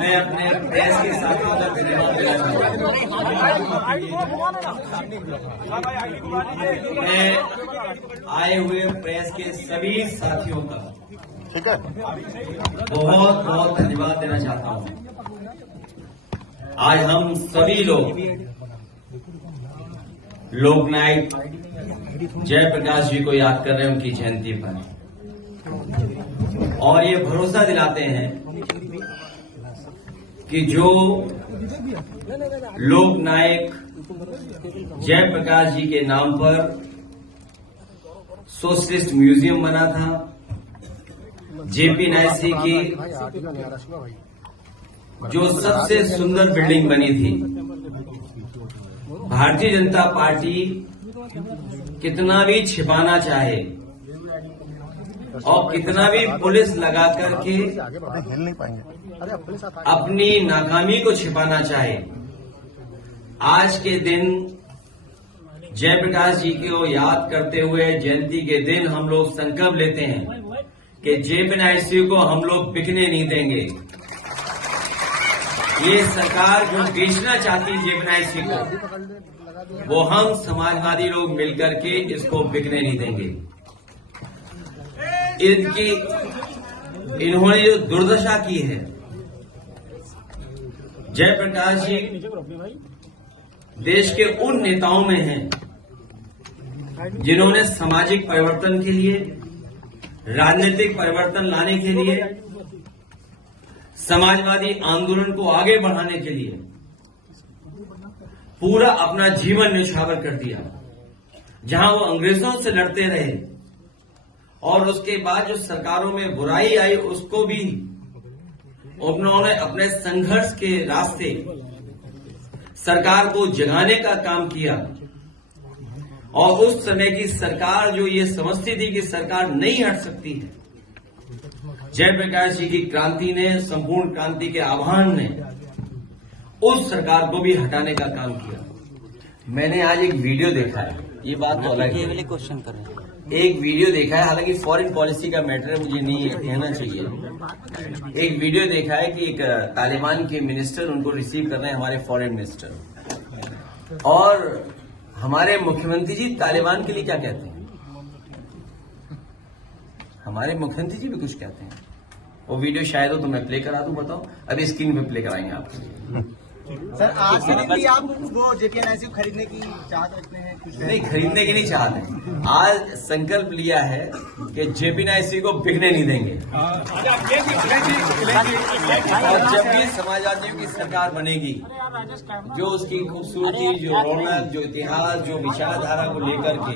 मैं अपने प्रेस के साथियों का धन्यवाद देना चाहता हूं। मैं आए हुए प्रेस के सभी साथियों का बहुत बहुत धन्यवाद देना चाहता हूं। आज हम सभी लोग लोकनायक जयप्रकाश जी को याद कर रहे हैं उनकी जयंती पर, और ये भरोसा दिलाते हैं कि जो लोकनायक जयप्रकाश जी के नाम पर सोशलिस्ट म्यूजियम बना था, जेपी नायसी की जो सबसे सुंदर बिल्डिंग बनी थी, भारतीय जनता पार्टी कितना भी छिपाना चाहे और कितना भी पुलिस लगा करके अपनी नाकामी को छिपाना चाहे, आज के दिन जयप्रकाश जी को याद करते हुए जयंती के दिन हम लोग संकल्प लेते हैं कि जेपी नायसी को हम लोग बिकने नहीं देंगे। ये सरकार जो बेचना चाहती है जेपी नायसी को, वो हम समाजवादी लोग मिलकर के इसको बिकने नहीं देंगे। इन्होंने जो दुर्दशा की है, जयप्रकाश जी देश के उन नेताओं में हैं जिन्होंने सामाजिक परिवर्तन के लिए, राजनीतिक परिवर्तन लाने के लिए, समाजवादी आंदोलन को आगे बढ़ाने के लिए पूरा अपना जीवन न्यौछावर कर दिया। जहां वो अंग्रेजों से लड़ते रहे और उसके बाद जो सरकारों में बुराई आई उसको भी उन्होंने अपने संघर्ष के रास्ते सरकार को जगाने का काम किया। और उस समय की सरकार जो ये समझती थी कि सरकार नहीं हट सकती है, जयप्रकाश जी की क्रांति ने, संपूर्ण क्रांति के आह्वान ने उस सरकार को भी हटाने का काम किया। मैंने आज एक वीडियो देखा है, ये बात तो अलग है, क्वेश्चन कर रहे हैं। एक वीडियो देखा है, हालांकि फॉरेन पॉलिसी का मैटर है, मुझे नहीं कहना चाहिए। एक वीडियो देखा है कि एक तालिबान के मिनिस्टर उनको रिसीव कर रहे हैं, हमारे फॉरेन मिनिस्टर, और हमारे मुख्यमंत्री जी तालिबान के लिए क्या कहते हैं, हमारे मुख्यमंत्री जी भी कुछ कहते हैं। वो वीडियो शायद हो तो मैं प्ले करा दूं, बताओ, अभी स्क्रीन पे प्ले कराएंगे आपके। सर, आज के दिन भी आप वो जेपी नायसी को खरीदने की चाहत रखते हैं? नहीं, खरीदने की नहीं चाहते, आज संकल्प लिया है कि जेपी नायसी को बिकने नहीं देंगे। और जब भी समाजवादियों की सरकार बनेगी, जो उसकी खूबसूरती, जो रौनक, जो इतिहास, जो विचारधारा को लेकर के,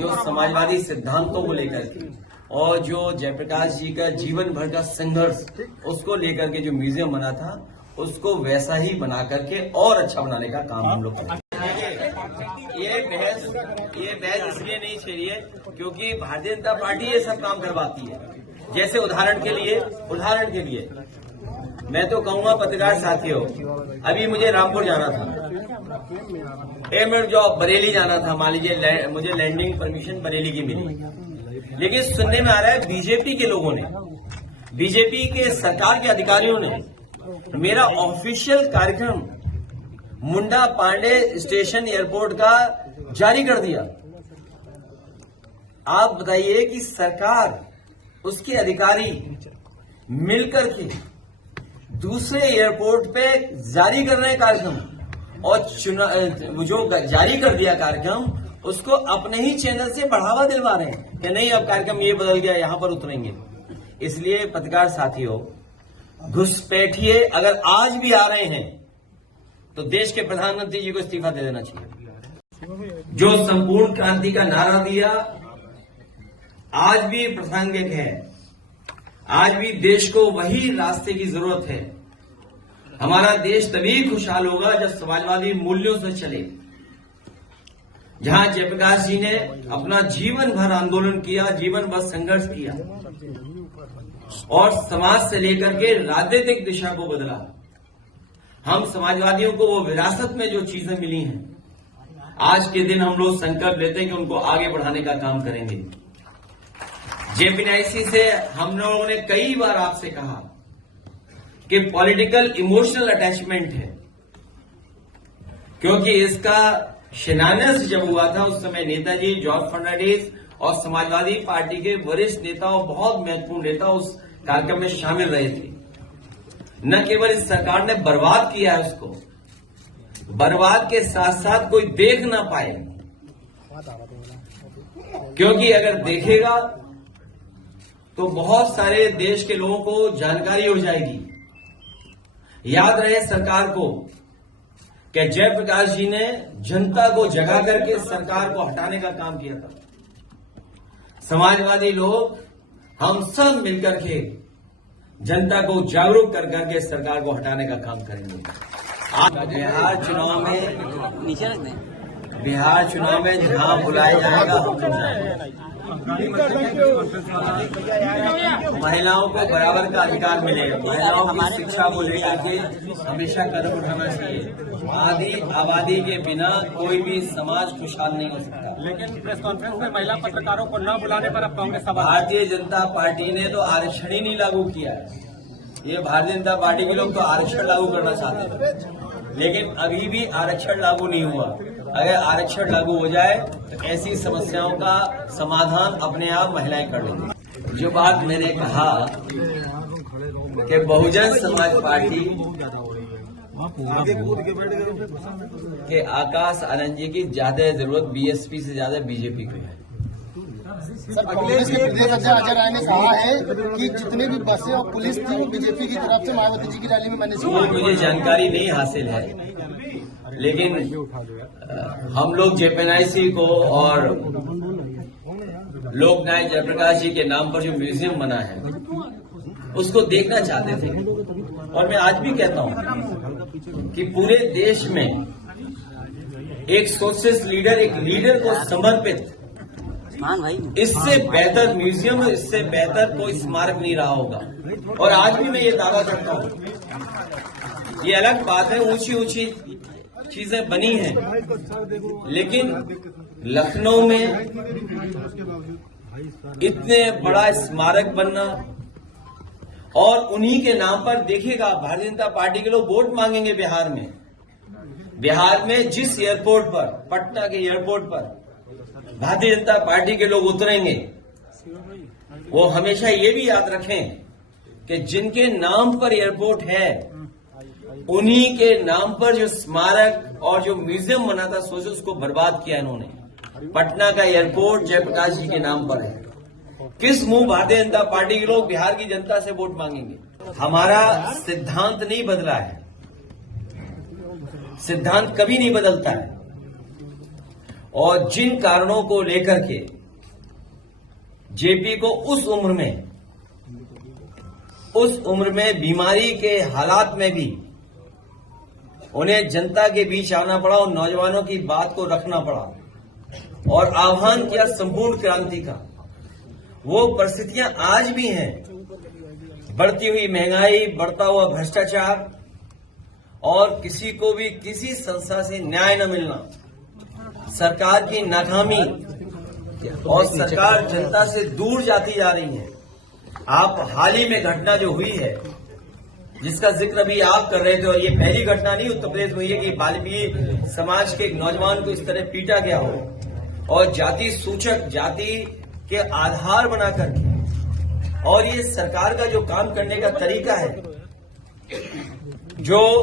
जो समाजवादी सिद्धांतों को लेकर के, और जो जयप्रकाश जी का जीवन भर का संघर्ष, उसको लेकर के जो म्यूजियम बना था, उसको वैसा ही बना करके और अच्छा बनाने का काम हम लोग करेंगे। ये बहस इसलिए नहीं चाहिए क्योंकि भारतीय जनता पार्टी ये सब काम करवाती है। जैसे उदाहरण के लिए मैं तो कहूंगा पत्रकार साथियों, अभी मुझे रामपुर जाना था, एयरमेट जॉब बरेली जाना था, मान लीजिए मुझे लैंडिंग परमिशन बरेली की मिली, लेकिन सुनने में आ रहा है बीजेपी के लोगों ने, बीजेपी के सरकार के अधिकारियों ने मेरा ऑफिशियल कार्यक्रम मुंडा पांडे स्टेशन एयरपोर्ट का जारी कर दिया। आप बताइए कि सरकार, उसके अधिकारी मिलकर के दूसरे एयरपोर्ट पे जारी कर रहे हैं कार्यक्रम, और जो जारी कर दिया कार्यक्रम उसको अपने ही चैनल से बढ़ावा दिलवा रहे हैं कि नहीं, अब कार्यक्रम ये बदल गया, यहां पर उतरेंगे। इसलिए पत्रकार साथियों, घुसपैठिए अगर आज भी आ रहे हैं तो देश के प्रधानमंत्री जी को इस्तीफा दे देना चाहिए। जो संपूर्ण क्रांति का नारा दिया आज भी प्रासंगिक है, आज भी देश को वही रास्ते की जरूरत है। हमारा देश तभी खुशहाल होगा जब समाजवादी मूल्यों से चले। जहां जयप्रकाश जी ने अपना जीवन भर आंदोलन किया, जीवन भर संघर्ष किया और समाज से लेकर के राजनीतिक दिशा को बदला। हम समाजवादियों को वो विरासत में जो चीजें मिली हैं, आज के दिन हम लोग संकल्प लेते हैं कि उनको आगे बढ़ाने का काम करेंगे। जेपी नायसी से हम लोगों ने कई बार आपसे कहा कि पॉलिटिकल इमोशनल अटैचमेंट है, क्योंकि इसका शिलान्यास जब हुआ था उस समय नेताजी, जॉर्ज फर्नांडिस और समाजवादी पार्टी के वरिष्ठ नेताओं, बहुत महत्वपूर्ण नेता उस कार्यक्रम में शामिल रहे थे। न केवल इस सरकार ने बर्बाद किया है उसको, बर्बाद के साथ साथ कोई देख ना पाए, क्योंकि अगर देखेगा तो बहुत सारे देश के लोगों को जानकारी हो जाएगी। याद रहे सरकार को कि जयप्रकाश जी ने जनता को जगा करके सरकार को हटाने का काम किया था। समाजवादी लोग हम सब मिलकर के जनता को जागरूक कर करके सरकार को हटाने का काम करेंगे। बिहार चुनाव में जहां बुलाया जाएगा हम जाएंगे। महिलाओं को बराबर का अधिकार मिलेगा। महिलाओं की शिक्षा को लेकर के हमेशा कदम उठाना चाहिए। आधी आबादी के बिना कोई भी समाज खुशहाल नहीं हो सकता। लेकिन प्रेस कॉन्फ्रेंस में महिला पत्रकारों को न बुलाने पर अब कांग्रेस सवाल। भारतीय जनता पार्टी ने तो आरक्षण ही नहीं लागू किया है। ये भारतीय जनता पार्टी के लोग तो आरक्षण लागू करना चाहते थे, लेकिन अभी भी आरक्षण लागू नहीं हुआ। अगर आरक्षण लागू हो जाए तो ऐसी समस्याओं का समाधान अपने आप महिलाएं कर लेंगी। जो बात मैंने कहा कि बहुजन समाज पार्टी के आकाश आनंद जी की ज्यादा जरूरत बीएसपी से ज्यादा बीजेपी को है। सर, कांग्रेस के प्रदेश अध्यक्ष अजय राय ने कहा है कि जितने भी बसें और पुलिस थी वो बीजेपी की तरफ से मायावती जी की रैली में मैंने सुना। मुझे जानकारी नहीं हासिल है, लेकिन हम लोग जेपीएनआईसी को और लोकनायक जयप्रकाश जी के नाम पर जो म्यूजियम बना है उसको देखना चाहते थे। और मैं आज भी कहता हूं कि पूरे देश में एक सोशलिस्ट लीडर, एक लीडर को समर्पित इससे बेहतर म्यूजियम, इससे बेहतर कोई स्मारक नहीं रहा होगा। और आज भी मैं ये दावा करता हूं, ये अलग बात है ऊंची ऊंची चीजें बनी हैं, लेकिन लखनऊ में इतने बड़ा स्मारक बनना और उन्हीं के नाम पर देखिएगा भारतीय जनता पार्टी के लोग वोट मांगेंगे बिहार में। बिहार में जिस एयरपोर्ट पर, पटना के एयरपोर्ट पर भारतीय जनता पार्टी के लोग उतरेंगे, वो हमेशा ये भी याद रखें कि जिनके नाम पर एयरपोर्ट है उन्हीं के नाम पर जो स्मारक और जो म्यूजियम बना था, सोचो उसको बर्बाद किया इन्होंने। पटना का एयरपोर्ट जयप्रकाश जी के नाम पर है। किस मुंह भारतीय जनता पार्टी के लोग बिहार की जनता से वोट मांगेंगे? हमारा सिद्धांत नहीं बदला है, सिद्धांत कभी नहीं बदलता है। और जिन कारणों को लेकर के जेपी को उस उम्र में बीमारी के हालात में भी उन्हें जनता के बीच आना पड़ा और नौजवानों की बात को रखना पड़ा और आह्वान किया संपूर्ण क्रांति का। वो परिस्थितियां आज भी हैं, बढ़ती हुई महंगाई, बढ़ता हुआ भ्रष्टाचार और किसी को भी किसी संस्था से न्याय न मिलना, सरकार की नाकामी और सरकार जनता से दूर जाती जा रही है। आप हाल ही में घटना जो हुई है जिसका जिक्र अभी आप कर रहे थे, और ये पहली घटना नहीं उत्तर प्रदेश में हुई है कि बाल्मीकि समाज के एक नौजवान को इस तरह पीटा गया हो और जाति सूचक, जाति के आधार बना करके। और ये सरकार का जो काम करने का तरीका है, जो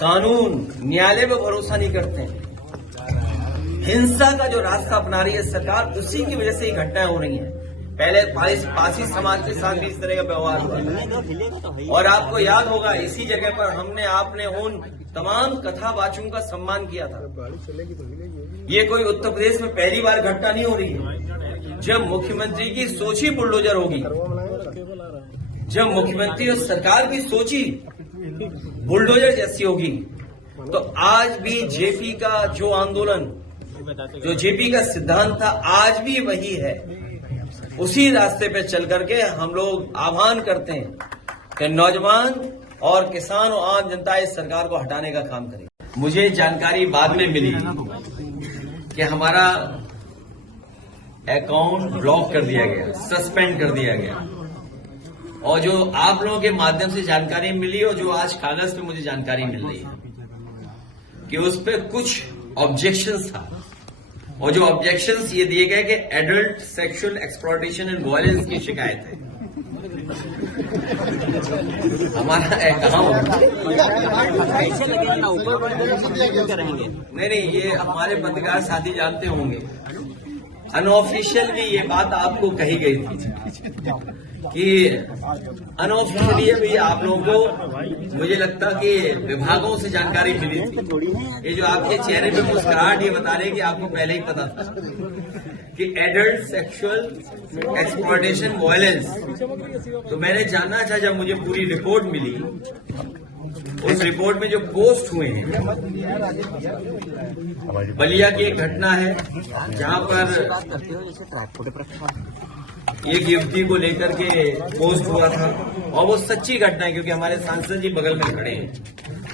कानून न्यायालय पे भरोसा नहीं करते हैं, हिंसा का जो रास्ता अपना रही है सरकार, उसी की वजह से ये घटनाएं हो रही हैं। पहले पारसी समाज के साथ भी इस तरह का व्यवहार हुआ और आपको याद होगा इसी जगह पर आपने उन तमाम कथावाचकों का सम्मान किया था। ये कोई उत्तर प्रदेश में पहली बार घटना नहीं हो रही है। जब मुख्यमंत्री की सोच ही बुलडोजर होगी, जब मुख्यमंत्री और सरकार की सोच ही बुलडोजर जैसी होगी, तो आज भी जेपी का जो आंदोलन, जो जेपी का सिद्धांत था, आज भी वही है। उसी रास्ते पे चल करके हम लोग आह्वान करते हैं कि नौजवान और किसान और आम जनता इस सरकार को हटाने का काम करें। मुझे जानकारी बाद में मिली कि हमारा अकाउंट ब्लॉक कर दिया गया, सस्पेंड कर दिया गया और जो आप लोगों के माध्यम से जानकारी मिली और जो आज कागज पे मुझे जानकारी मिल रही है कि उस पर कुछ ऑब्जेक्शंस था, और जो ऑब्जेक्शंस ये दिए गए कि adult sexual exploitation and violence की शिकायत है। हमारा नहीं, ये हमारे पत्रकार साथी जानते होंगे, अनऑफिशियल भी ये बात आपको कही गई थी कि अनऑफिशियली भी आप लोगों को, मुझे लगता कि विभागों से जानकारी मिली थी। ये जो आपके चेहरे पे मुस्कुराहट ये बता रहे कि आपको पहले ही पता था कि एडल्ट सेक्सुअल एक्सप्लॉयटेशन वायलेंस। तो मैंने जानना चाहा, जब मुझे पूरी रिपोर्ट मिली, उस रिपोर्ट में जो पोस्ट हुए हैं, बलिया की एक घटना है जहां पर एक युवती को लेकर के पोस्ट हुआ था, और वो सच्ची घटना है क्योंकि हमारे सांसद जी बगल में खड़े हैं।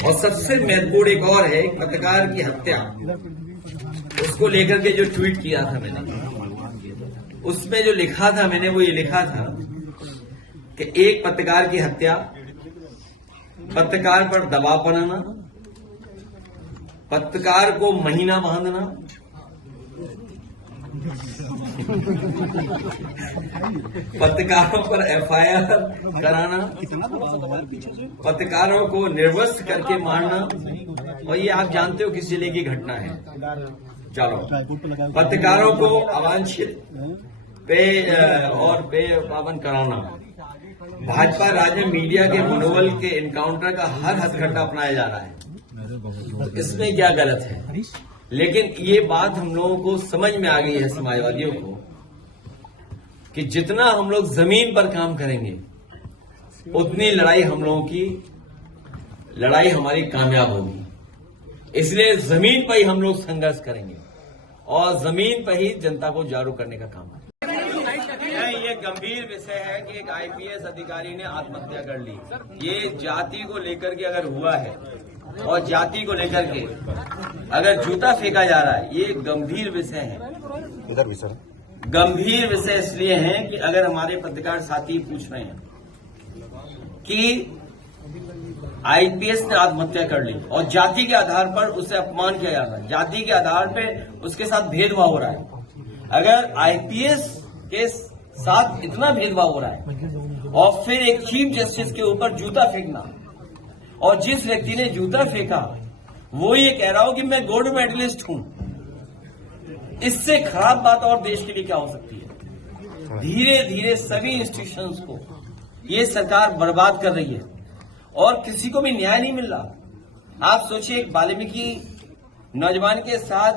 और सबसे महत्वपूर्ण एक और है, एक पत्रकार की हत्या, उसको लेकर के जो ट्वीट किया था मैंने, उसमें जो लिखा था मैंने, वो ये लिखा था कि एक पत्रकार की हत्या, पत्रकार पर दबाव बनाना, पत्रकार को महीना बांधना, पत्रकारों पर एफआईआर कराना, पत्रकारों को निर्वस्त्र करके मारना, और ये आप जानते हो किस जिले की घटना है। चलो, पत्रकारों को अवांछित पे पाबंद कराना, भाजपा राज्य में मीडिया के मनोबल के इनकाउंटर का हर हथकंडा अपनाया जा रहा है, तो इसमें क्या गलत है? लेकिन ये बात हम लोगों को समझ में आ गई है, समाजवादियों को, कि जितना हम लोग जमीन पर काम करेंगे उतनी लड़ाई हम लोगों की लड़ाई हमारी कामयाब होगी। इसलिए जमीन पर ही हम लोग संघर्ष करेंगे और जमीन पर ही जनता को जागरूक करने का काम करेंगे। ये गंभीर विषय है कि एक आईपीएस अधिकारी ने आत्महत्या कर ली। ये जाति को लेकर के अगर हुआ है और जाति को लेकर के अगर जूता फेंका जा रहा है, ये गंभीर विषय है। इधर भी सर, गंभीर विषय इसलिए है कि अगर हमारे पत्रकार साथी पूछ रहे हैं कि आईपीएस ने आत्महत्या कर ली और जाति के आधार पर उसे अपमान किया जा रहा है, जाति के आधार पर उसके साथ भेदभाव हो रहा है, अगर आईपीएस के साथ इतना भेदभाव हो रहा है और फिर एक चीफ जस्टिस के ऊपर जूता फेंकना, और जिस व्यक्ति ने जूता फेंका वो ये कह रहा हो कि मैं गोल्ड मेडलिस्ट हूं, इससे खराब बात और देश के लिए क्या हो सकती है? धीरे धीरे सभी इंस्टीट्यूशंस को ये सरकार बर्बाद कर रही है और किसी को भी न्याय नहीं मिल रहा। आप सोचिए, एक वाल्मीकि नौजवान के साथ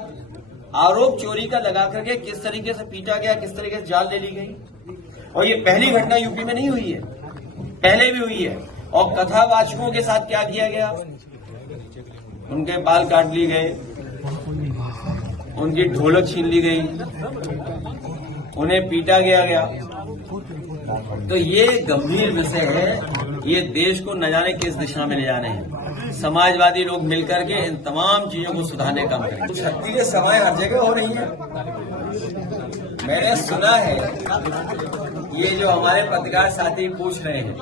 आरोप चोरी का लगा करके किस तरीके से पीटा गया, किस तरीके से जान ले ली गई, और ये पहली घटना यूपी में नहीं हुई है, पहले भी हुई है। और कथावाचकों के साथ क्या किया गया? उनके बाल काट लिए गए, उनकी ढोलक छीन ली गई, उन्हें पीटा गया। तो ये गंभीर विषय है, ये देश को न जाने किस दिशा में ले जाने हैं। समाजवादी लोग मिलकर के इन तमाम चीजों को सुधारने का काम करेंगे। शक्ति के समय हर जगह हो रही है। मैंने सुना है, ये जो हमारे पत्रकार साथी पूछ रहे हैं,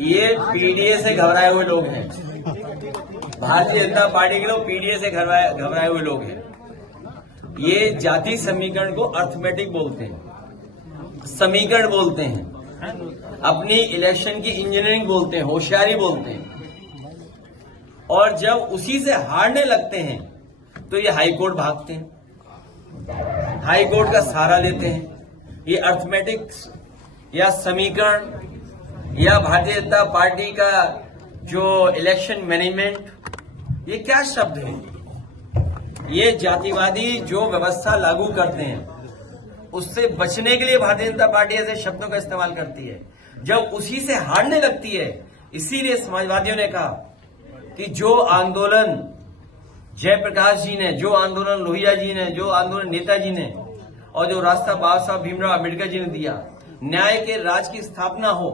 ये पीडीए से घबराए हुए लोग हैं। भारतीय जनता पार्टी के लोग पीडीए से घबराए हुए लोग हैं। ये जाति समीकरण को अर्थमेटिक बोलते हैं, समीकरण बोलते हैं, अपनी इलेक्शन की इंजीनियरिंग बोलते हैं, होशियारी बोलते हैं, और जब उसी से हारने लगते हैं तो ये हाईकोर्ट भागते हैं, हाईकोर्ट का सहारा लेते हैं। ये अर्थमेटिक्स या समीकरण या भारतीय जनता पार्टी का जो इलेक्शन मैनेजमेंट, ये क्या शब्द है? ये जातिवादी जो व्यवस्था लागू करते हैं उससे बचने के लिए भारतीय जनता पार्टी ऐसे शब्दों का इस्तेमाल करती है, जब उसी से हारने लगती है। इसीलिए समाजवादियों ने कहा कि जो आंदोलन जयप्रकाश जी ने, जो आंदोलन लोहिया जी ने, जो आंदोलन नेताजी ने, और जो रास्ता बाबा साहब भीमराव अम्बेडकर जी ने दिया, न्याय के राज की स्थापना हो,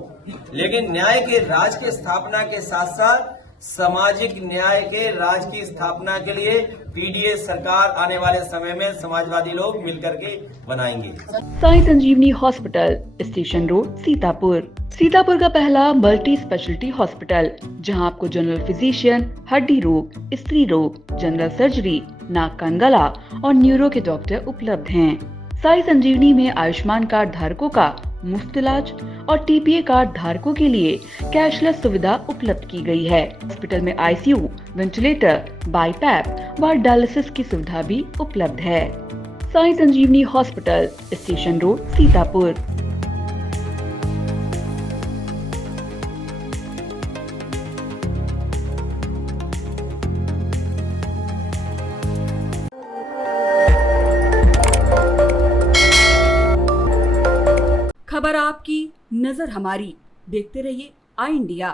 लेकिन न्याय के राज की स्थापना के साथ साथ सामाजिक न्याय के राज की स्थापना के लिए पीडीए सरकार आने वाले समय में समाजवादी लोग मिलकर के बनाएंगे। Sai Sanjeevani hospital, station road, Sitapur. Sitapur का पहला मल्टी स्पेशलिटी हॉस्पिटल, जहां आपको जनरल फिजिशियन, हड्डी रोग, स्त्री रोग, जनरल सर्जरी, नाक कान गला और न्यूरो के डॉक्टर उपलब्ध हैं। साई संजीवनी में आयुष्मान कार्ड धारकों का मुफ्त इलाज और टीपीए कार्ड धारकों के लिए कैशलेस सुविधा उपलब्ध की गई है। हॉस्पिटल में आईसीयू, वेंटिलेटर, बाईपैप व डायलिसिस की सुविधा भी उपलब्ध है। Sai Sanjeevani hospital, station road, Sitapur. खबर आपकी, नजर हमारी। देखते रहिए आई इंडिया।